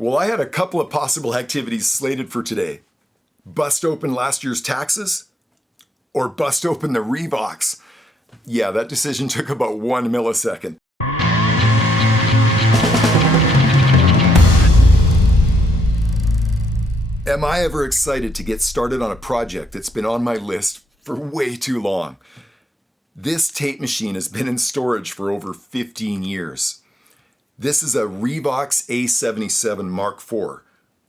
Well, I had a couple of possible activities slated for today. Bust open last year's taxes or bust open the Revox. Yeah, that decision took about 1 millisecond. Am I ever excited to get started on a project that's been on my list for way too long? This tape machine has been in storage for over 15 years. This is a Revox A77 Mark IV.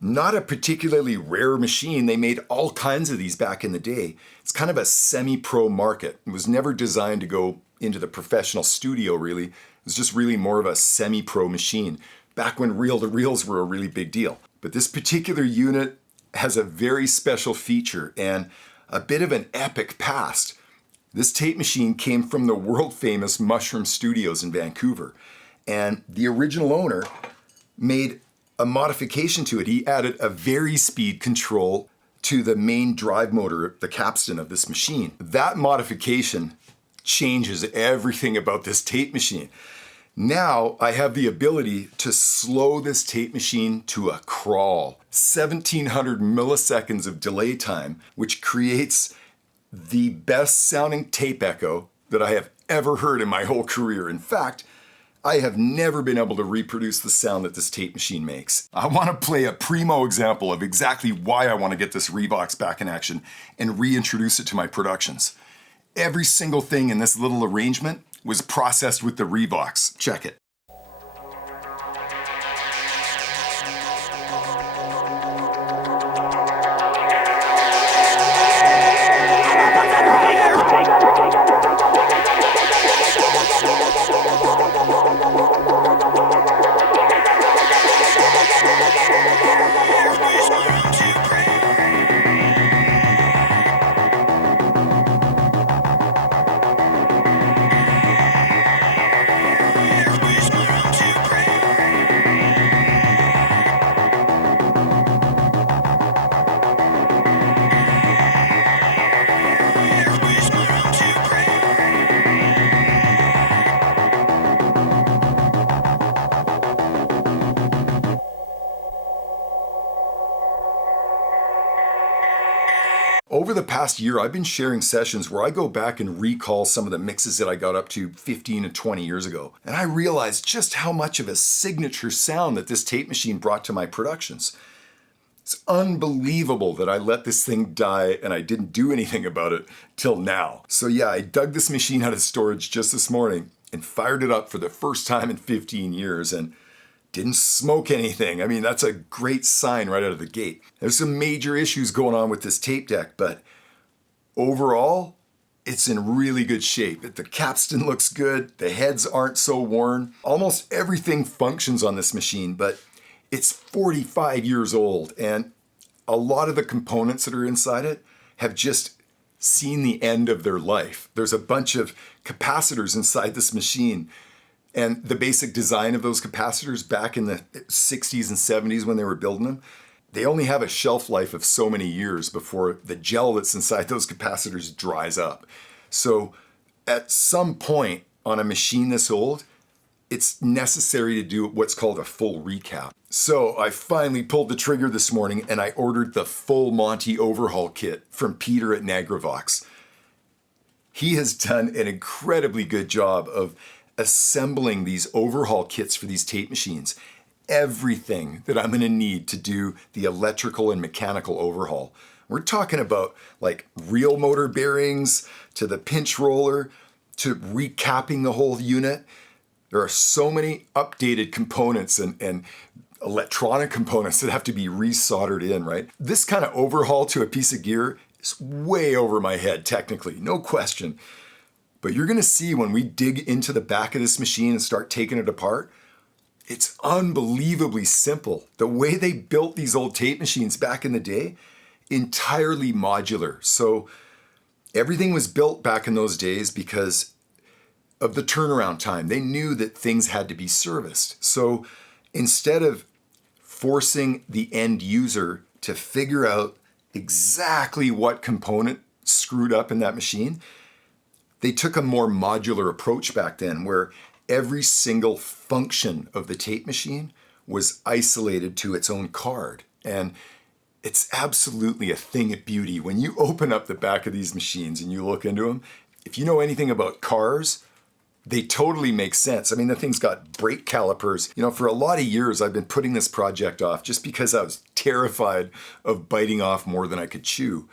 Not a particularly rare machine. They made all kinds of these back in the day. It's kind of a semi-pro market. It was never designed to go into the professional studio, really. It was just really more of a semi-pro machine, back when reel-to-reels were a really big deal. But this particular unit has a very special feature and a bit of an epic past. This tape machine came from the world-famous Mushroom Studios in Vancouver. And the original owner made a modification to it. He added a vari-speed control to the main drive motor, the capstan of this machine. That modification changes everything about this tape machine. Now I have the ability to slow this tape machine to a crawl. 1700 milliseconds of delay time, which creates the best sounding tape echo that I have ever heard in my whole career. In fact, I have never been able to reproduce the sound that this tape machine makes. I want to play a primo example of exactly why I want to get this Revox back in action and reintroduce it to my productions. Every single thing in this little arrangement was processed with the Revox. Check it. Over the past year, I've been sharing sessions where I go back and recall some of the mixes that I got up to 15 and 20 years ago. And I realized just how much of a signature sound that this tape machine brought to my productions. It's unbelievable that I let this thing die and I didn't do anything about it till now. So yeah, I dug this machine out of storage just this morning and fired it up for the first time in 15 years and didn't smoke anything. I mean, that's a great sign right out of the gate. There's some major issues going on with this tape deck, but overall, it's in really good shape. The capstan looks good, the heads aren't so worn. Almost everything functions on this machine, but it's 45 years old, and a lot of the components that are inside it have just seen the end of their life. There's a bunch of capacitors inside this machine. And the basic design of those capacitors back in the 60s and 70s when they were building them, they only have a shelf life of so many years before the gel that's inside those capacitors dries up. So at some point on a machine this old, it's necessary to do what's called a full recap. So I finally pulled the trigger this morning and I ordered the full Monty overhaul kit from Peter at Nagravox. He has done an incredibly good job of assembling these overhaul kits for these tape machines. Everything that I'm going to need to do the electrical and mechanical overhaul. We're talking about like reel motor bearings to the pinch roller to recapping the whole unit. There are so many updated components and electronic components that have to be resoldered in, right? This kind of overhaul to a piece of gear is way over my head technically, no question. But you're gonna see when we dig into the back of this machine and start taking it apart, it's unbelievably simple. The way they built these old tape machines back in the day, entirely modular. So everything was built back in those days because of the turnaround time. They knew that things had to be serviced. So instead of forcing the end user to figure out exactly what component screwed up in that machine, they took a more modular approach back then where every single function of the tape machine was isolated to its own card. And it's absolutely a thing of beauty. When you open up the back of these machines and you look into them, if you know anything about cars, they totally make sense. I mean, the thing's got brake calipers. You know, for a lot of years, I've been putting this project off just because I was terrified of biting off more than I could chew.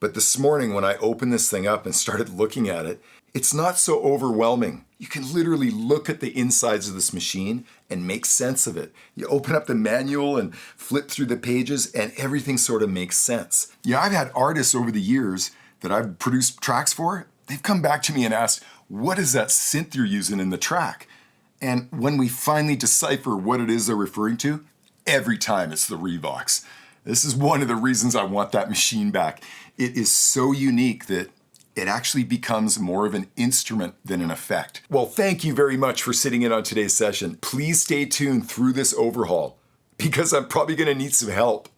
But this morning, when I opened this thing up and started looking at it, it's not so overwhelming. You can literally look at the insides of this machine and make sense of it. You open up the manual and flip through the pages and everything sort of makes sense. Yeah, I've had artists over the years that I've produced tracks for. They've come back to me and asked, what is that synth you're using in the track? And when we finally decipher what it is they're referring to, every time it's the Revox. This is one of the reasons I want that machine back. It is so unique that it actually becomes more of an instrument than an effect. Well, thank you very much for sitting in on today's session. Please stay tuned through this overhaul because I'm probably going to need some help.